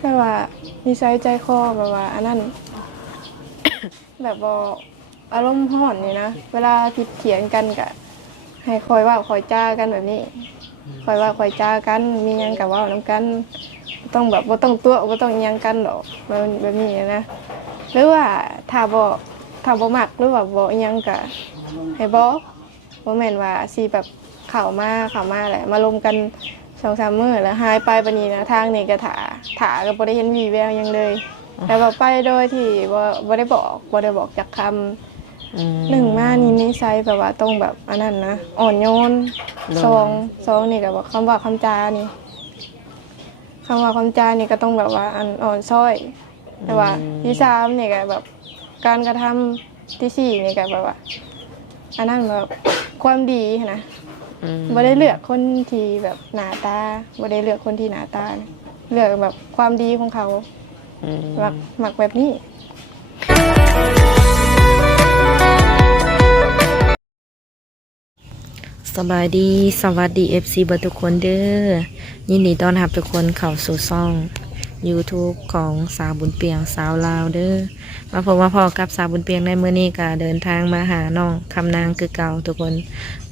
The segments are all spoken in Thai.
แบบว่านิสัยใจคอแบบว่าอันนั้นแบบบ่อารมณ์ร้อนนี่นะเวลาผิดเถียงกันก็ให้คอยว่าคอยจ้ากันแบบนี้คอยว่าคอยจ้ากันมีหยังก็เว้านำกันบ่ต้องแบบบ่ต้องตัวบ่ต้องอิหยังกันดอกมันแบบนี้นะหรือว่าถ้าบ่มักหรือว่าบ่อิหยังก็ให้บอกบ่แม่นว่าสิแบบเข้ามาแหละมาลมกัน2-3มื้อแล้วหายไปบัดนี้นะทางนี้ก็ท่าก็บ่ได้เห็นวี่แววหยังเลยแต่ว่าไปโดยที่บ่ได้บอกจักคำหนึ่งมานี่นิสัยแบบว่าต้องแบบอันนั้นนะอ่อนโยนสองนี่ก็บอกคำว่าคำจานี่คำว่าคำจานี่ก็ต้องแบบว่าอันอ่อนช้อยแต่ว่าที่สามนี่ก็แบบการกระทำที่สี่นี่ก็แบบว่าอันนั้นแบบความดีนะบ่ได้เลือกคนที่แบบหน้าตาบ่ได้เลือกคนที่หน้าตานะเลือกแบบความดีของเขามักแบบนี้สบายดีสวัสดี FC เบอร์ทุกคนเด้อยินดีต้อนรับทุกคนเข้าสู่ช่อง YouTube ของสาวบุญเปียงสาวลาวเด้อมาพบมาพอกับสาวบุญเปียงในมื้อนี้ก็เดินทางมาหาน้องคำนางคือเก่าทุกคน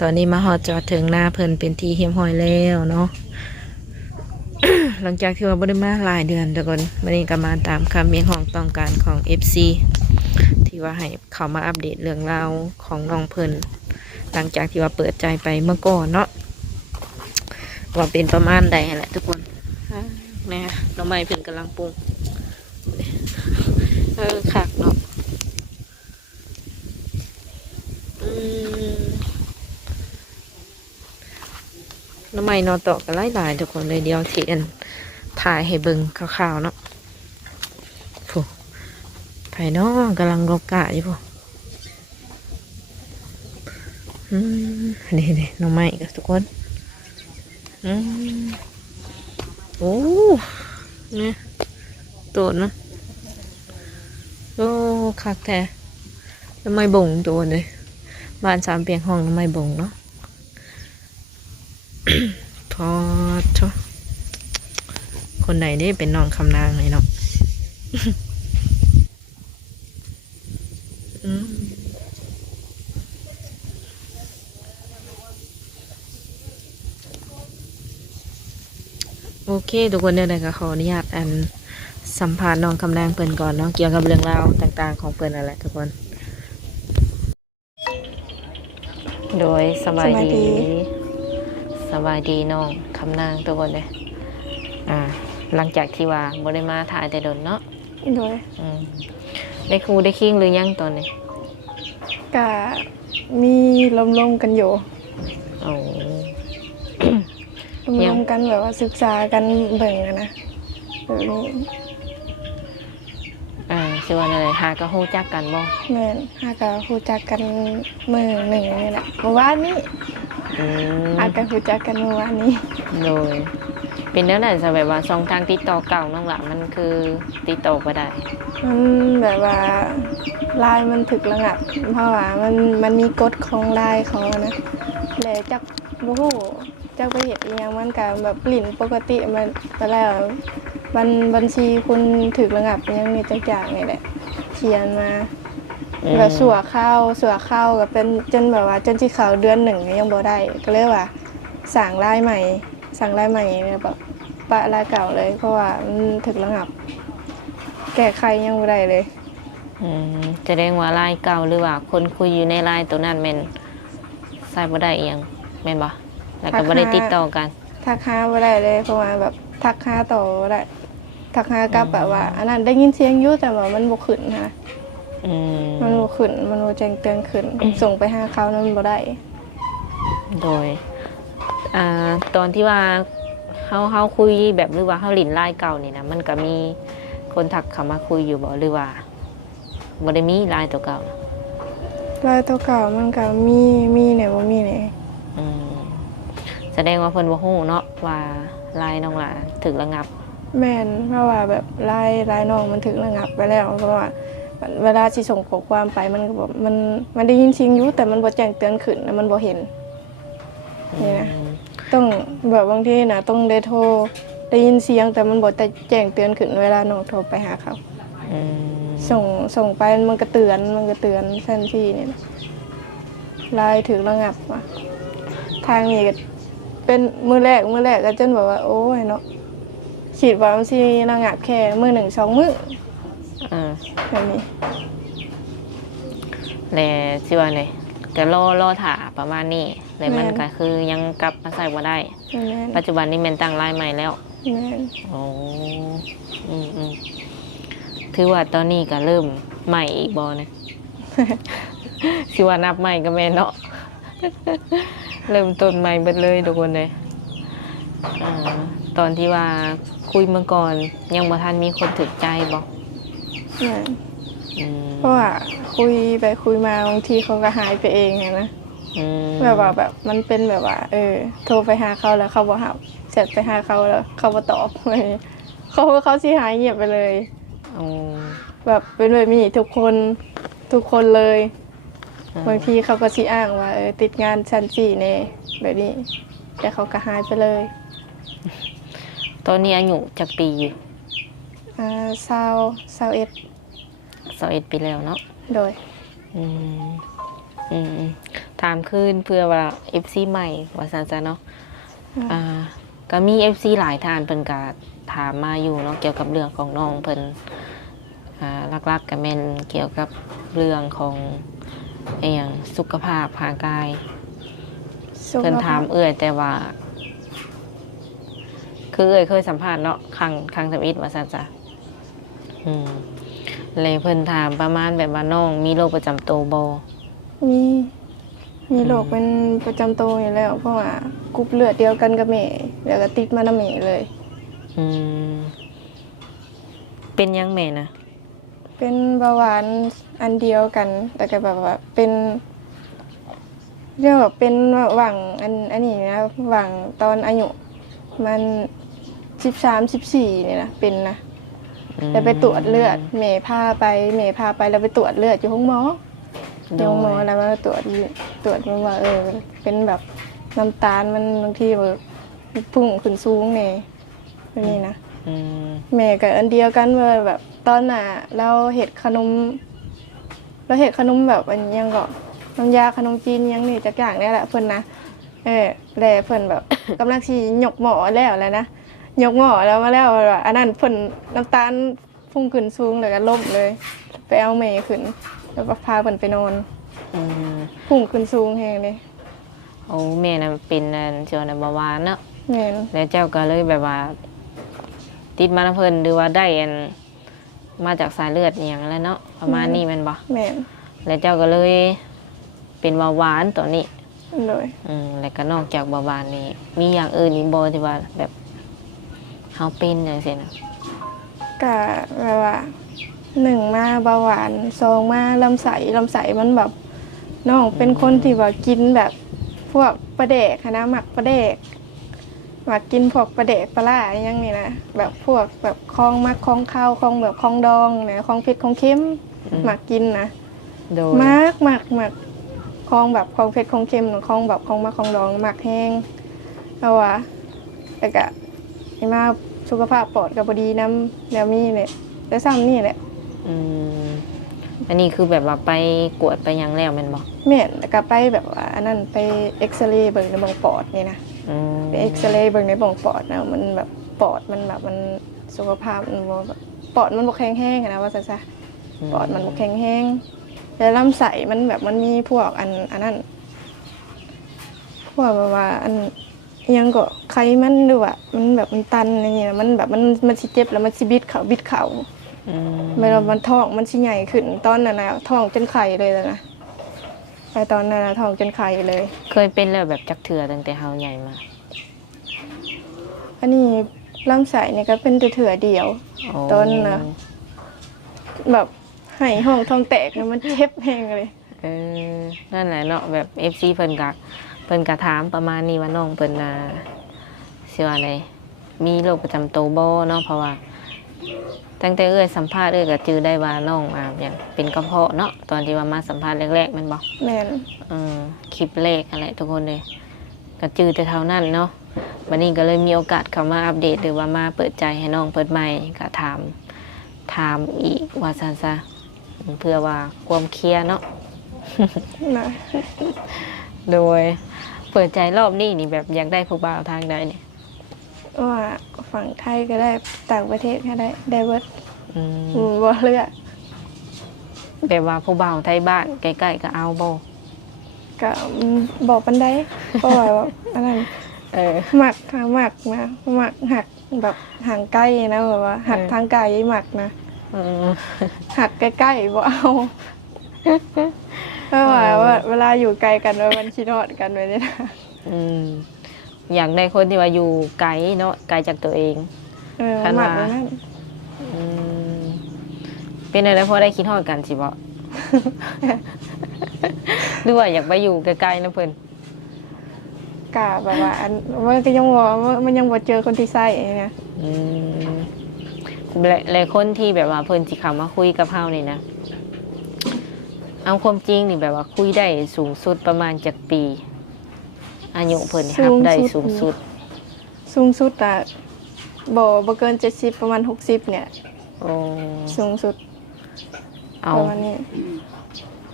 ตอนนี้มาฮอดจอดถึงหน้าเพิ่นเป็นที่เฮียมห้อยแล้วเนาะ หลังจากที่ว่าบ่ได้มาหลายเดือนทุกคนมื้อนี้ก็มาตามคำเรียกร้องต้องการของ FC ที่ว่าให้เข้ามาอัปเดตเรื่องราวของน้องเพิ่นหลังจากที่ว่าเปิดใจไปเมื่อก่อนเนาะว่าเป็นประมาณใดแหละทุกคนแม่น้องใหม่เพิ่นกำลังปรุงคักเนาะน้องใหม่นอนต่อกันหลายๆทุกคนเลยเดียวที่อันถ่ายให้เบิ่งคร่าวๆเนาะผู้ไผ่น้องกำลังรบกะอยู่ผู้นี่น้องใหม่กับทุกคนโอ้เนี่ยตัวนะโอ้คักแท้น้ำไม้บ่งตัวเลยบ้านสามเปียงห้องน้ำไม้บ่งเนาะ พอชอคนใดได้เป็นน้องคำนางเลยเนาะ โอเคทุกคนเดี๋ยวก็ขออนุญาตอันสัมภาษณ์น้องคำนางเปิ่นก่อนเนาะเกี่ยวกับเรื่องราวต่างๆของเปิ่นอะไรทุกคน โดยสบายดีสบายดีน้องคำนางทุกคนเลยหลังจากที่ว่าบ่ได้มาถ่ายแต่โดนเนาะ โดย ได้ครูได้คิงหรือยังตอนนี้ ก็มีลมๆกันอยู่ โอ้ ลมๆกันแบบว่าศึกษากันเบิ่งนะแบบนี้ ชื่อว่าอะไรหากระหู้จักกันบ่ แม่นหากะรู้จักกันมื้อหนึ่งนี่แหละเมื่อวานนี้หากะรู้จักกันเมื่อวานนี้ โดยเป็นเรื่องไหนจะแบบว่าช่องทางติดต่อเก่าน้องหละมันคือติดต่อบ่ได้ มันแบบว่าไลน์มันถึกระงับเพราะว่ามันมีกฎของไลน์เขาอะนะแล้วจักบ่ฮู้จักไปเฮ็ดอีหยังมันก็แบบลิ้นปกติมันไปแล้วบัญชีคุณถึกระงับอิหยังนี่จักอย่างนี่แหละเขียนมาแบบสัวเข้าก็เป็นจนแบบว่าจนสิเข้าเดือนหนึ่งยังบ่ได้ก็เลยว่าสั่งไลน์ใหม่เนี่ยแบบปะไลน์เก่าเลยเพราะว่ามันถึกระงับแก้ไขยังบ่ได้เลย แสดงว่าไลน์เก่าหรือว่าคนคุยอยู่ในไลน์ตัวนั้นแม่นใส่บ่ได้เอียงแม่นบ่แล้วก็บ่ได้ติดต่อกัน ทักหาบ่ได้เลยเพราะว่าแบบทักหาต่อบ่ได้ทักหากลับแบบว่าอันนั้นได้ยินเสียงอยู่แต่ว่ามันบ่ขึ้นนะมันบ่ขึ้นมันบ่แจ้งเตือนขึ้นส่งไปหาเขานั้นบ่ได้ โดยตอนที่ว่าเฮาคุยแบบหรือว่าเฮาหลินไลน์เก่านี่นะมันก็มีคนทักเข้ามาคุยอยู่บ่หรือว่าบ่ได้มีไลน์ตัวเก่า ลายตัวเก่ามันก็มีเนี่ยบ่มีเนี่ย แสดงว่าเพิ่นบ่ฮู้เนาะว่าไลน์น้องหล่ะถึกระงับ แม่นเพราะว่าแบบลายน้องมันถึงระงับไปแล้วเพราะว่าเวลาสิส่งข้อความไปมันก็แบบมันได้ยินเสียงอยู่แต่มันบ่แจ้งเตือนขึ้นแล้วมันบ่เห็นนี่นะต้องแบบบางทีนะต้องได้โทร ได้ยินเสียงแต่มันบ่แต่แจ้งเตือนขึ้นเวลาน้องโทรไปหาเขา อืม ส่งไปมันก็เตือนทันทีนี่นะไลน์ถึงระงับว่ะทางนี้ก็เป็นมือแรกก็จนบอกว่าโอ้ยเนาะขีดว่ามันสิระงับแค่มือหนึ่งสองมือ อ่า แบบนี้ และสิว่าไดก็รอถ่าประมาณนี้แล้วมันก็คือยังกลับมาใส่บ่ได้ แม่น ปัจจุบันนี้แม่นตั้งรายใหม่แล้ว แม่น โอ้ถือว่าตอนนี้ก็เริ่มใหม่อีกบ่นะ สิว่านับใหม่ก็แม่นเนาะ เริ่มต้นใหม่เบิดเลยทุกคนเลยอ่าตอนที่ว่าคุยเมื่อก่อนยังบ่ทันมีคนถึกใจบ่ แม่น อืม เพราะว่าคุยไปคุยมาบางทีเขาก็หายไปเองไงนะ อืม แบบว่าแบบมันเป็นแบบว่า โทรไปหาเขาแล้วเขาบ่รับเสร็จไปหาเขาแล้วเขาบ่ตอบ อะไรอย่างงี้เขาสิหายเงียบไปเลย โอ้ แบบเป็นแบบนี้ทุกคนเลยบางทีเขาก็สิอ้างว่าติดงานชั้นสี่เน่แบบนี้แต่เขาก็หายไปเลย ตอนนี้อายุจักปีอยู่ 21 21ปีแล้วเนาะ โดย อืมถามคืนเพื่อว่า FC ใหม่ว่าซั่นซะเนาะก็มี FC หลายท่านเพิ่นก็ถามมาอยู่เนาะเกี่ยวกับเรื่องของน้องเพิ่นลักๆก็แม่นเกี่ยวกับเรื่องของไอ้หยังสุขภาพร่างกาย เพิ่นถามแต่ว่า คือเคยสัมภาษณ์เนาะครั้งทำอิฐว่าซั่นจ้ะเลยเพิ่นถามประมาณแบบว่าน้องมีโรคประจำตัวบ่ มีโรคเป็นประจำตัวอยู่แล้ว เพราะว่ากรุ๊ปเลือดเดียวกันกับแม่แล้วก็ติดมานำแม่เลย เป็นยังแม่นะ เป็นเบาหวานอันเดียวกัน แต่ก็แบบว่าเป็นเรียกว่าเป็นหวังอันนี้นะหวังตอนอายุมัน13-14เนี่ยนะเป็นนะแล้วไปตรวจเลือดแม่พาไปแล้วไปตรวจเลือดอยู่ห้องหมอแล้วมาตรวจมันว่าเป็นแบบน้ำตาลมันบางทีแบบพุ่งขึ้นสูงเนี่ยแบบนี้นะแม่กับอันเดียวกันว่าแบบตอนน่ะเราเห็ดขนมแบบอันยังก็น้ำยาขนมจีนยังนี่จักอย่างนี่แหละเพิ่นนะแล้วเพิ่นแบบ กำลังสิยกหม้อแล้วนะยกหม้อแล้วมาแล้วว่าอันนั้นเพิ่นน้ำตาลพุ่งขึ้นสูงแล้วก็ล้มเลยไปเอาแม่ขึ้นแล้วก็พาเพิ่นไปนอนพุ่งขึ้นสูงแฮงเลย โอ้แม่น่ะเป็นเจ้าน่ะเบาหวานเนาะ แม่น แล้วเจ้าก็เลยแบบว่า ติดมาน้ำเพิ่นหรือว่าได้มาจากสายเลือดอหย่างแล้วเนาะประมาณนี้แม่นบ่ แม่น แล้วเจ้าก็เลยเป็นเบาหวานตัวนี้ เลย แล้วก็นอกจากเบาหวานนี่มีอย่างอื่นอีกบ่ที่ว่าแบบเฮาเป็นจังซี่นะ ก็แบบว่า1มาเบาหวาน2มาลำไส้มันแบบน้องเป็นคนที่ว่ากินแบบพวกปลาแดกนะหมักปลาแดกมักกินพวกปลาแดกปลาล่าอหยังนี่นะแบบพวกแบบของมักของข้าวของแบบของดองเนี่ยของเผ็ดของเค็มมักกินนะ โดย มากของแบบของเผ็ดของเค็มของแบบของมักของดองมักแห้งเอาวะแต่ก็ไอ้มาสุขภาพปอดกับบดีน้ำแล้วมีเนี่ยแต่ซ้ำนี่แหละ อันนี้คือแบบว่าไปกวดไปหยังแล้วแม่นบ่ แม่นแล้วก็ไปแบบว่าอันนั้นไปเอ็กซเรย์เบิ่งในบ่งปอดนี่นะไปเอ็กซเรย์เบิ่งในบ่งปอดนะมันแบบปอดมันแบบมันสุขภาพมันบ่แบบปอดมันบ่แข็งแรงนะว่าซะปอดมันบ่แข็งแรงแล้วลำไส้มันแบบมันมีพวกอันนั้นพวกแบบว่าอันอิหยังก็ไขมันหรือว่ามันแบบมันตันอะไรเงี้ยมันแบบมันสิเจ็บแล้วมันสิบิดเข่าเวลามันท้องมันสิใหญ่ขึ้นตอนนั้นนะท้องจนไข่เลยนะไปตอนนั้นนะท้องจนไข่เลย เคยเป็นแล้วแบบจักเทื่อตั้งแต่เฮาใหญ่มา อันนี้ลำไส้นี่ก็เป็นแต่เถื่อเดียวตอนนะแบบไห้ห้องท้องแตกเนี่ยมันเจ็บแฮงเลย นั่นแหละเนาะแบบ FC เพิ่นก็ถามประมาณนี้ว่าน้องเพิ่นสิว่าไดมีโรคประจำตัวบ่เนาะเพราะว่าตั้งแต่สัมภาษณ์ก็จื้อได้ว่าน้องอย่างเป็นกระเพาะเนาะตอนที่ว่ามาสัมภาษณ์แรกๆแม่นบ่ แม่น คลิปแรกอะไรทุกคนเลยก็จื้อแต่เท่านั้นเนาะ วันนี้ก็เลยมีโอกาสเข้ามาอัปเดตหรือว่ามาเปิดใจให้น้องเปิดใหม่ก็ถามอีกว่าซั่นซะเพื่อว่าความเคลียร์เนาะ นะ โดยเปิดใจรอบนี้นี่แบบอยากได้ผู้บ่าวทางใดเนี่ย ว่าฝั่งไทยก็ได้ต่างประเทศก็ได้เบิด อืม บ่เลือก แบบว่าผู้บ่าวไทยบ้านใกล้ๆก็เอาบ่ ก็บอกปันได้เพราะว่าแบบอันนั้น หมักทางหมักนะหมักหักแบบห่างใกล้นะแบบว่าหักทางไกลหมักนะ อืม หักใกล้ๆบ่เอาเพราะว่าเวลาอยู่ไกลกันมันคิดฮอดกันไว้เนี่ยนะ อืมอยากได้คนที่ว่าอยู่ไกลเนาะไกลจากตัวเอง คัน หมั ว่า กแล้วนั่น อืมเป็นอะไรพอได้คิดฮอดกันสิบ่ หรือว่าอยากไปอยู่ไกลๆนะเพิ่น กะแบบว่าอันมันก็ยังว่ามันยังบ่เจอคนที่ใช่นะ อืมและคนที่แบบว่าเพิ่นสิเข้ามาคุยกับเฮานี่นะเอาความจริงนี่แบบว่าคุยได้สูงสุดประมาณจักปี อายุเพิ่นนี่รับได้สูงสุด สูงสุดอ่ะบ่เกิน70ประมาณ60เนี่ย โอ้ สูงสุด เอา ประมาณนี้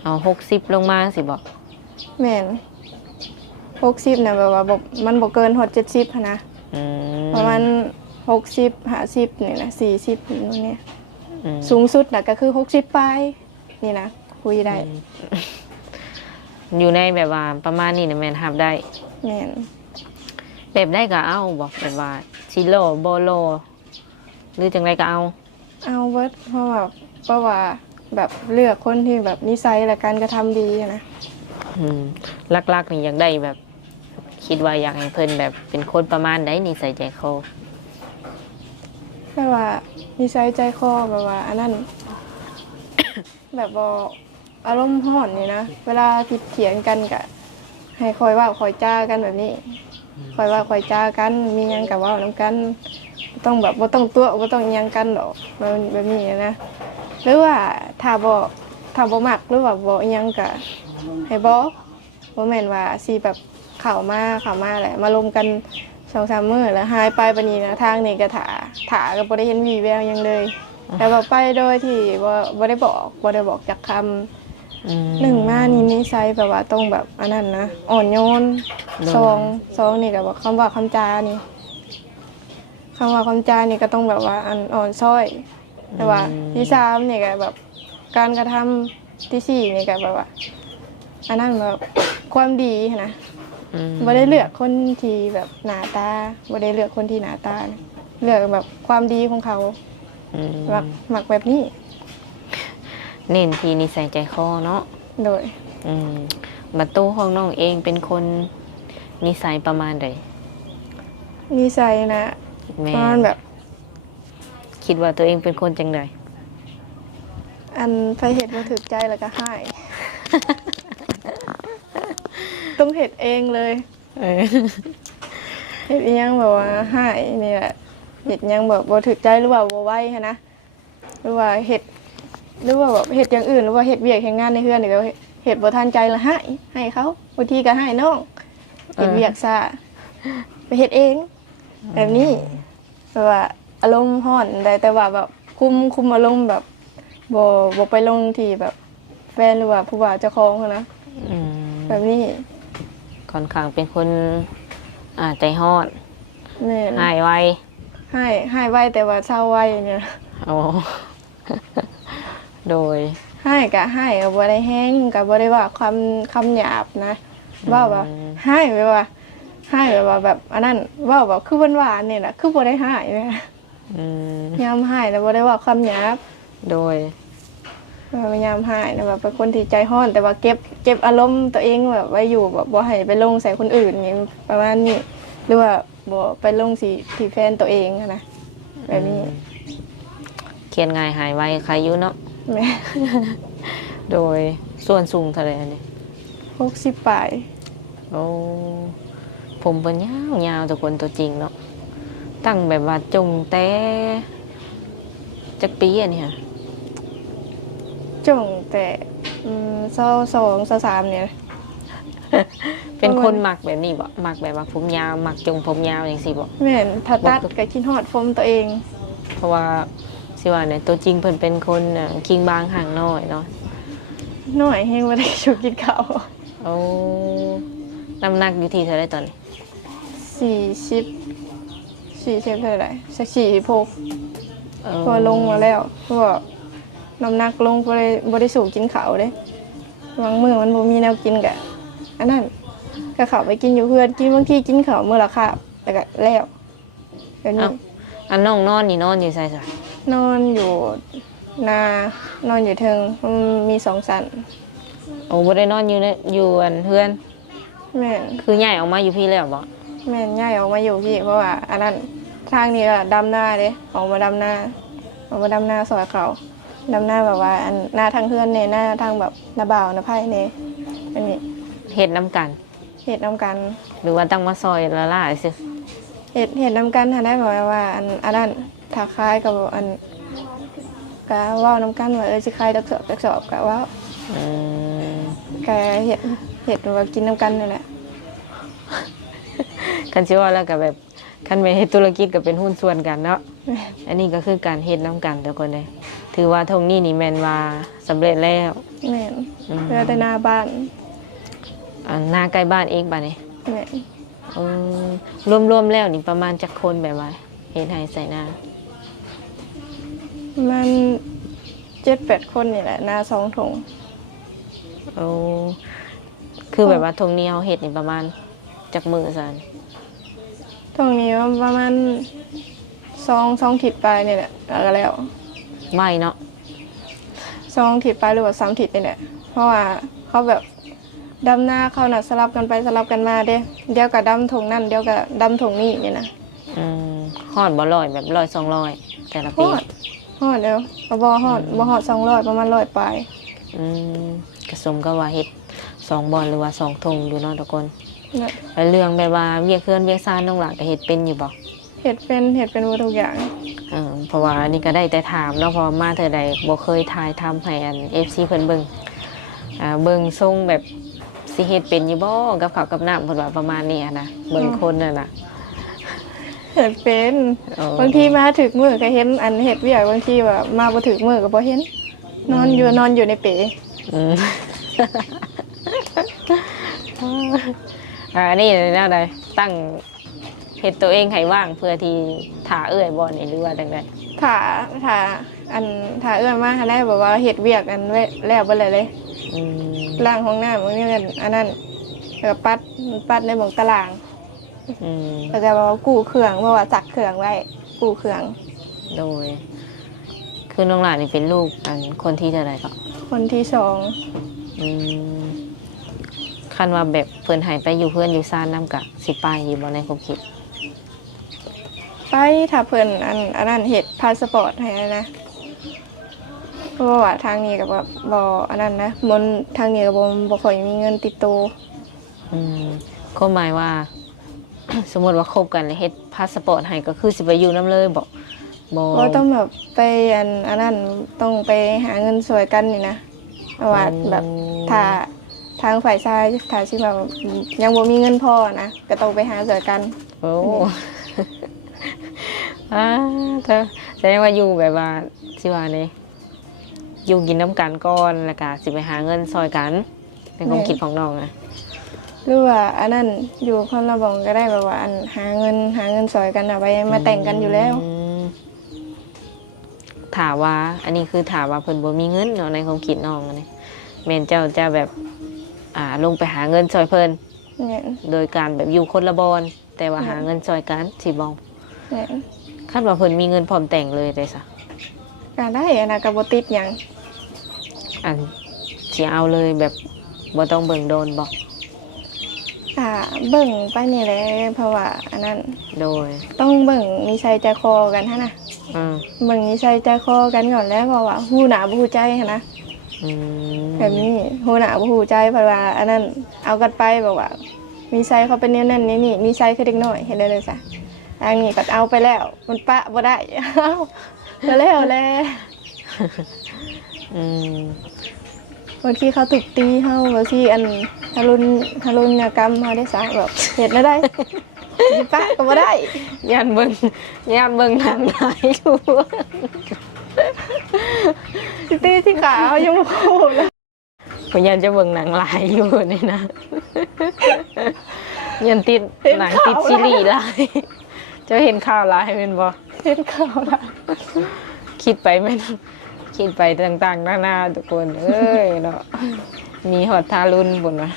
เอา60ลงมาสิบ่ แม่น60นะแบบว่าบ่มันบ่เกินฮอด70หั้นนะ อืม ประมาณ60 50นี่นะ40นี่เนี่ย อืม สูงสุดน่ะก็คือ60ปลายนี่นะคุยได้ อยู่ในแบบว่าประมาณนี้นะแม่นรับได้ แม่น แบบได้ก็เอาบอกแบบว่าชิโลโบโลหรือจังไรก็เอา เอาเบิดเพราะว่าแบบเลือกคนที่แบบนิสัยและการกระทำดีอะนะ อืมลักๆนี่อยากได้แบบ คิดว่าอยากให้เพิ่นแบบเป็นคนประมาณใดนิสัยใจคอ แต่ว่านิสัยใจคอแบบว่าอันนั้น แบบบ่อารมณ์ร้อนนี่นะเวลาผิดเถียงกันก็ให้คอยว่าคอยจ้ากันแบบนี้คอยว่าคอยจ้ากันมีหยังก็เว้านำกันบ่ต้องแบบบ่ต้องตัวบ่ต้องอิหยังกันดอกแบบนี้นะหรือว่าถ้าบ่มักหรือว่าบ่อิหยังก็ให้บอกบ่แม่นว่าสิแบบเข้ามาแหละมาลมกัน 2-3 มื้อแล้วหายไปบัดนี้นะทางนี้ก็ถาก็บ่ได้เห็นวี่แววหยังเลย แต่ว่าไปโดยที่บ่ได้บอกจักคำ อืม หนึ่งมานี่นิสัยแบบว่าต้องแบบอันนั้นนะอ่อนโยน โดย สองนี่ก็แบบคำว่าคำจานี่คำว่าคำจานี่ก็ต้องแบบว่าอ่อนช้อย แต่ว่าที่สามนี่ก็แบบการกระทำที่สี่นี่ก็แบบว่าอันนั้นแบบความดีนะ อืม บ่ได้เลือกคนที่แบบหน้าตาบ่ได้เลือกคนที่หน้าตานะเลือกแบบความดีของเขา อืม หมักแบบนี้ เน้นที่นิสัยใจคอเนาะ โดย อืมบัตตู้ของน้องเองเป็นคนนิสัยประมาณใด นิสัยนะ แม่ ประมาณแบบ คิดว่าตัวเองเป็นคนจังใด อันไปเห็ดมาถึกใจแล้วก็ให้ ต้องเห็ดเองเลย เออ เห็ดอิหยังแบบว่าให้นี่แหละเห็ดอิหยังแบบบ่ถึกใจหรือว่าบ่ไหวหั้นนะหรือว่าเห็ดหรือว่าแบบเห็ดอย่างอื่นหรือว่าเห็ดเวียกเฮ็ดงานในเฮือนนี่ก็เห็ดบ่ทันใจละให้เขาบางทีก็ให้น้องเห็ดเวียกซะไปเห็ดเอง แบบนี้แบบว่าอารมณ์ร้อนได้แต่ว่าแบบคุมอารมณ์แบบบ่ไปลงที่แบบแฟนหรือว่าผู้ว่าเจ้าของหั้นนะ อืม แบบนี้ ค่อนข้างเป็นคนใจฮอด แม่น หายไว ให้ไวแต่ว่าเศร้าไวเนี่ย โอ้ โดย ให้ก็ให้ก็บ่ได้แห้งก็บ่ได้ว่าคำหยาบนะว่าแบบให้แบบว่าแบบอันนั้นว่าแบบคือหวานๆนี่แหละคือบ่ได้ให้แม่ อืม ยามให้แล้วบ่ได้ว่าคำหยาบ โดย พยายามให้นะแบบเป็นคนที่ใจร้อน แต่ว่าเก็บอารมณ์ตัวเองแบบไว้อยู่แบบบ่ให้ไปลงใส่คนอื่นนี่ประมาณนี้หรือว่าบ่ไปลงสิที่แฟนตัวเองอะนะแบบนี้ เขียนง่ายหายไวใครอยู่เนาะ แม่ โดยส่วนสูงเท่าไหร่อันนี้ 60ปลาย โอ้ ผมเป็นยาวยาวแต่คนตัวจริงเนาะ ตั้งแบบว่าจงแต่จักปีอันนี้ค่ะ จ่งแต่22 23เนี่ย เป็นคนมักแบบนี้บ่มักแบบว่าผมยาวมักจงผมยาวจังซี่บ่ แม่นถ้าตัดก็คิดฮอดผมตัวเอง เพราะว่าสิว่าเนี่ยตัวจริงเพิ่นเป็นคนคิงบางห่างน้อยเนาะ น้อยแฮงบ่ได้ชูกินข้าว โอ้น้ำหนักอยู่ที่เท่าไรตอนนี้ 40เท่าไหร่สัก46พอลงมาแล้วเพราะว่าน้ำหนักลงบ่ได้สูบกินข้าวเด้บางมื้อมันบ่มีแนวกินก็อันนั้นก็เข้าไปกินอยู่เพื่อนกินบางทีกินข้าวมื้อละคาบแต่ก็แล้วแบบนี้ อันน้องนอนนี่นอนอยู่ไสซะ นอนอยู่นานอนอยู่เทิงมันมี2ชั้น โอ้บ่ได้นอนอยู่ในอยู่อันเฮือน แม่น คือย้ายออกมาอยู่พี่แล้วบ่ แม่นย้ายออกมาอยู่พี่เพราะว่าอันนั้นทางนี้ก็ดำนาเด้ออกมาดำนาซอยเขาดำนาแบบว่าอันหน้าทางเพื่อนเนี่ยหน้าทางแบบนาบ่าวนาไผ่เนี่ยอันนี้ เฮ็ดน้ำกัน เห็ดน้ำกัน หรือว่าตั้งมาซอยละล่าซื่อ เห็ดน้ำกันทันได้บอกว่าอันนั้นถ้าคล้ายกับอันกะว่าน้ำกันว่าสิคล้ายตักสอบกะว่า อืม กะเห็ดว่ากินน้ำกันนี่แหละ คันสิว่าแล้วก็แบบคันไปเฮ็ดธุรกิจก็เป็นหุ้นส่วนกันเนาะ อันนี้ก็คือการเฮ็ดน้ำกันทุกคนเลยถือว่าทงนี้นี่แม่นว่าสำเร็จแล้ว แม่นเพื่อแต่หน้าบ้าน หน้าใกล้บ้านเองป่ะนี่ แม่น รวมๆแล้วนี่ประมาณจักคนแบบว่าเฮ็ดให้ใส่หน้า มัน7-8 คนนี่แหละหน้า2 ถุง โอ้คือแบบว่าทงนี้เฮาเฮ็ดนี่ประมาณจักมื้อซั่น ตรงนี้ประมาณ2 ถิดไปนี่แหละแล้ว ไม่เนาะ 2 ถิดไปหรือว่า3 ถิดนี่แหละเพราะว่าเขาแบบดำหน้าเขาน่ะสลับกันไปสลับกันมาเด้เดี๋ยวก็ดำถงนั่นเดี๋ยวก็ดำถงนี่นี่นะ ฮอดบ่100แบบ100 200แต่ละ ฮ ปี อดเดี๋ยวบ่ฮอด200ประมาณ100ปลาย กระสมก็ว่าเฮ็ด2บอลหรือว่า2ธงอยู่เนาะทุกคน เนี่ย แล้วเรื่องแบบว่าเวียกเคลื่อนเวียกซ่านน้องหลานก็เฮ็ดเป็นอยู่บ่ เห็ดเป็นวัตถุกอย่าง เพราะว่าอันนี้ก็ได้แต่ถามเนาะเพอมาเธอใดบ่เคยถ่ายทำให้อัน FC เพิ่นเบิ่งเบิ่งทรงแบบสิเฮ็ดเป็นอยู่บ่กับข้าวกับน้ำเพิ่นว่าประมาณนี้อะนะเบิ่งคนน่ะนะ เห็ดเป็น โอ้ บางทีมาถึกมือก็เห็นอันเห็ดเวียกบางทีว่ามาบ่ถึกมือก็บ่เห็นนอนอยู่ในเป๋ อืม อันนี้แนวใดตั้งเฮ็ดตัวเองให้ว่างเพื่อที่ถ่าเอื้อยบ่นี่หรือว่าจังได๋ ถ้าเอื้อนมาหาได้บอกว่าเห็ดเวียกอันไว้แล้วบ่เลย อืม ล้างห้องน้ำมันนี่กันอันนั้นแล้วก็ปัดในหม่องตาราง อืม ก็จะบอกว่ากู้เครื่องเพราะว่าจักเครื่องไว้กู้เครื่อง โดยคือน้องหลานนี่เป็นลูกอันคนที่เท่าไหร่ก็ คนที่สอง อืมคันว่าแบบเพิ่นให้ไปอยู่เพื่อนอยู่ซ่านนำกะสิไปอยู่บ่ในความคิด ไปถ้าเพิ่นอันนั้นเฮ็ดพาสปอร์ตให้นะเพราะว่าทางนี้ก็บ่อันนั้นนะมันทางนี้ก็บ่ค่อยมีเงินติดตัว ก็หมายว่า สมมติว่าคบกันแล้วเฮ็ดพาสปอร์ตให้ก็คือสิไปอยู่นํเลยบ่ ก็ต้องแบบไปอันนั้นต้องไปหาเงินสวยกันนี่นะเพราะว่าแบบถ้าทางฝ่ายชายถ้าสิแบบยังบ่มีเงินพอนะก็ต้องไปหาสวยกัน โอ้ เธอแสดงว่าอยู่แบบว่าสิว่านี่อยู่กินน้ำกันก่อนแล้วก็สิไปหาเงินซอยกันในความคิดของน้องนะ หรือว่าอันนั้นอยู่คนละบ่องก็ได้แบบว่าอันหาเงินสวยกันเอาไว้มาแต่งกันอยู่แล้ว ถามว่า อันนี้คือถามว่าเพิ่นบ่มีเงินเนาะในความคิดน้องอันนี้แม่นเจ้าจะแบบ ลงไปหาเงินซอยเพิ่น เนี่ย โดยการแบบอยู่คนละบอนแต่ว่าหาเงินซอยกันสิบ่ เนี่ย คาดว่าเพิ่นมีเงินพร้อมแต่งเลยได้ซะ ก็ได้อันนะก็บ่ติดหยัง อันสิเอาเลยแบบบ่ต้องเบิ่งโดนบ่ เบิ่งไปนี่แหละเพราะว่าอันนั้น โดย ต้องเบิ่งนิสัยใจคอกันฮะนะ อืม เบิ่งนิสัยใจคอกันก่อนแล้วเพราะว่าฮู้หน้าบ่ฮู้ใจหั้นนะ อืม แบบนี้ฮู้หน้าบ่ฮู้ใจเพราะว่าอันนั้นเอากันไปบอกว่านิสัยเขาเป็นแนวนั้นนี่นิสัยคือเด็กน้อยเห็นได้เลยซะอันนี้ก็เอาไปแล้วมันปะบ่ได้ ก็แล้วแหละ อืม บางทีเขาถูกตีเฮาบางทีอัน ทารุณกรรมมาได้ซะแบบเฮ็ดได้ได้สิปะก็บ่ได้ ย่านเบิ่งหนังหลายอยู่ สิตีที่ขาเอายังบ่พูดเลย ผมยันจะเบิ่งหนังหลายอยู่นี่นะ ยันติดหนังติดซีรีส์หลายจะเห็นข่าวหลายเป็นบ่ เฮ็ดข่าวละ คิดไปแม่นคิดไปต่างๆนานาทุกคนเอ้ยเนาะมีฮอดทารุณบุญวะ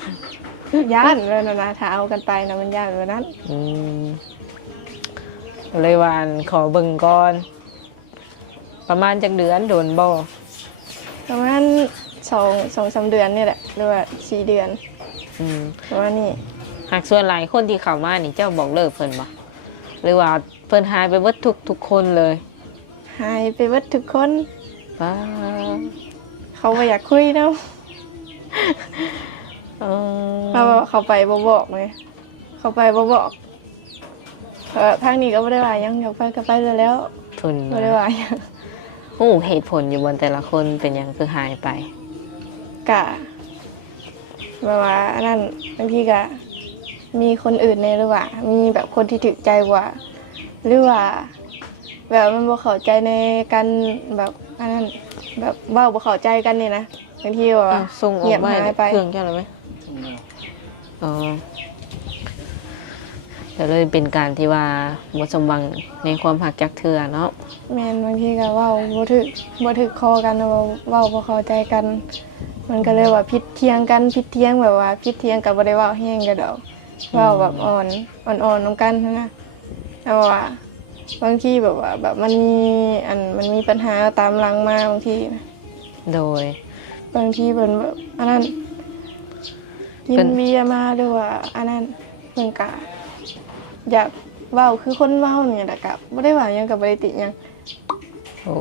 ย่านแล้วนะถ้าเอากันไปนะมันย่านแบบนั้น อืมเลยว่าอันขอเบิ่งก่อน ประมาณจักเดือนโดนบ่ ประมาณ2-3 เดือนนี่แหละหรือว่า4 เดือน อืม ประมาณนี้ หากส่วนหลายคนที่เข้ามานี่เจ้าบอกเลิกเพิ่นบ่หรือว่าเพิ่นหายไปเบิดทุกคนเลย หายไปเบิดทุกคน ป้า เขาบ่อยากคุยเนาะ เอ เขาไปบ่บอกเลยเขาไปบ่บอกทางนี้ก็บ่ได้ว่าหยังอยากไปก็ไปเลยแล้ว ทุน บ่ได้ว่าหยัง โอ้เหตุผลอยู่บนแต่ละคนเป็นหยังคือหายไป กะแบบว่าอันนั้นบางทีก็มีคนอื่นในหรือว่ามีแบบคนที่ถึกใจกว่า หรือว่าแบบมันบ่เข้าใจในการแบบอันนั้นแบบเว้าบ่เข้าใจกันนี่นะบางทีว่า ส่งออ เงีย ก บ มา หายไป เครื่องเจ้าหรือไหมอ๋อแต่เลยเป็นการที่ว่าบ่สมหวังในความหักจักเทื่อเนาะ แม่นบางทีก็เว้าบ่ถึกคอกันเว้าบ่เข้าใจกัน มันก็เลยว่าพิดเทียงกันพิดเทียงแบบว่าพิดเทียงกับบ่ได้เว้าแห้งกันดอกเว้าแบบอ่อนนำกันนะแต่ว่าบางทีแบบว่าแบบมันมีปัญหาตามหลังมาบางทีนะ โดย บางทีเพิ่นแบบอันนั้นกิ เพิ่ น น เบียร์มาด้วยว่าอันนั้นเพิ่นก็อยากเว้าคือคนเว้านี่แหละก็บ่ได้ว่าหยังก็บ่ได้ติหยัง โอ้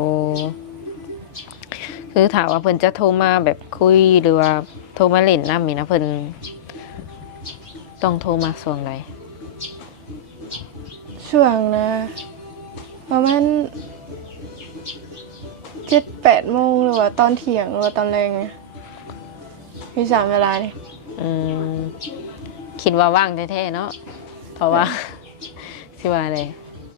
คือถามว่าเพิ่นจะโทรมาแบบคุยหรือว่าโทรมาเล่นน้ำมีนะเพิ่นต้องโทรมาส่วงใด ช่วงนะประมาณ 7-8 โมงหรือว่าตอนเที่ยงหรือว่าตอนแรงเนี่ยมี3 เวลานี่ อืมคิดว่าว่างแท้ๆเนาะเพราะว่า สิว่าเลย